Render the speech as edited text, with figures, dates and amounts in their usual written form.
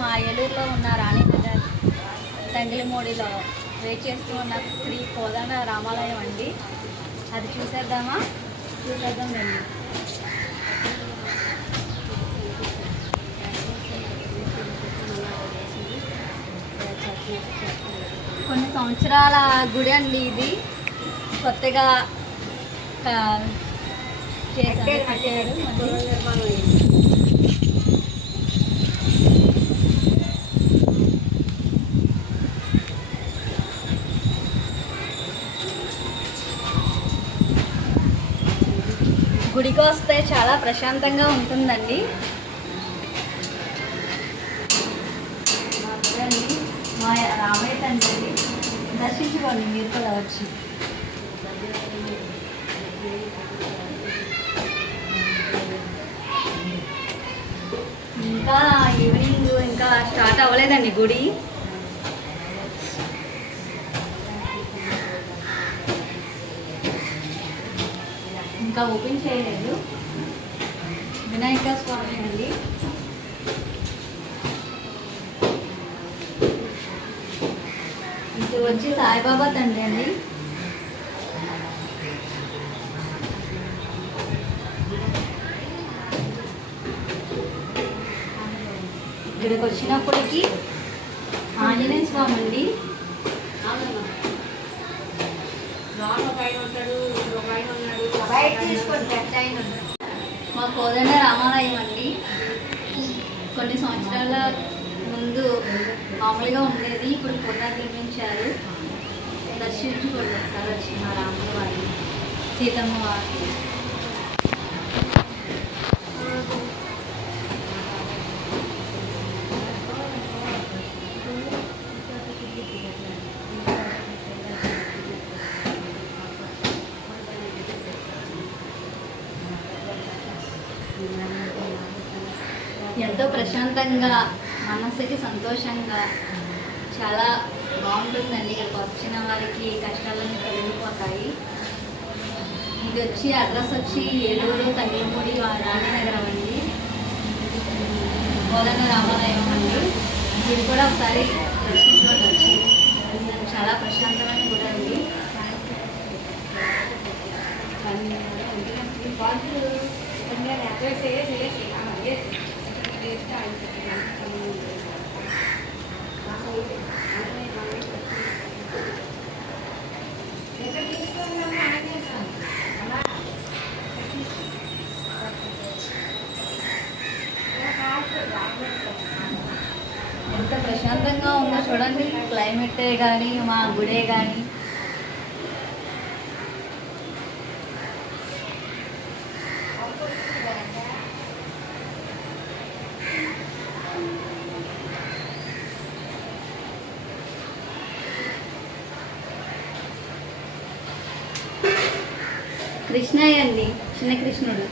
మా ఏలూరులో ఉన్న రాణినగర్ తంగిలిమూడిలో వెయిట్ చేస్తూ ఉన్న శ్రీ కోదండ రామాలయం అండి. అది చూసేద్దాం రండి. కొన్ని సంవత్సరాల గుడి అండి ఇది. కొత్తగా కట్టారు. గుడికి వస్తే చాలా ప్రశాంతంగా ఉంటుందండి. మా రామయ్య తండ్రి దర్శించుకోండి మీరు కూడా వచ్చి. ఇంకా ఈవినింగ్ ఇంకా స్టార్ట్ అవ్వలేదండి గుడి. ఇంకా ఓపెన్ చేయలేదు. వినాయక స్వామి అండి. ఇది వచ్చి సాయిబాబా తండ్రి అండి. ఇక్కడికి వచ్చినప్పటికీ ఆంజనేయ స్వామి అండి. మా కోదండ రామాలయం అండి. కొన్ని సంవత్సరాల ముందు మామూలుగా ఉండేది, ఇప్పుడు పునర్నిర్మించారు. దర్శించుకోండి ఒకసారి వచ్చి మా రాముల వారిని, సీతమ్మ వారిని. ఎంతో ప్రశాంతంగా, మనసుకి సంతోషంగా చాలా బాగుంటుందండి. ఇక్కడికి వచ్చిన వారికి కష్టాలన్నీ తొలగిపోతాయి. ఇది వచ్చి అడ్రస్ వచ్చి ఏలూరు తంగిలిమూడి రాణినగరం అండి. కోదండ రామాలయం అండి. ఇది కూడా ఒకసారి దర్శించుకోండి వచ్చి. చాలా ప్రశాంతమైన గుడి అండి. ఎంత ప్రశాంతంగా ఉందో చూడండి. క్లైమేటే కానీ మా గుడే కానీ. కృష్ణయ్య అండి, చిన్న కృష్ణుడు.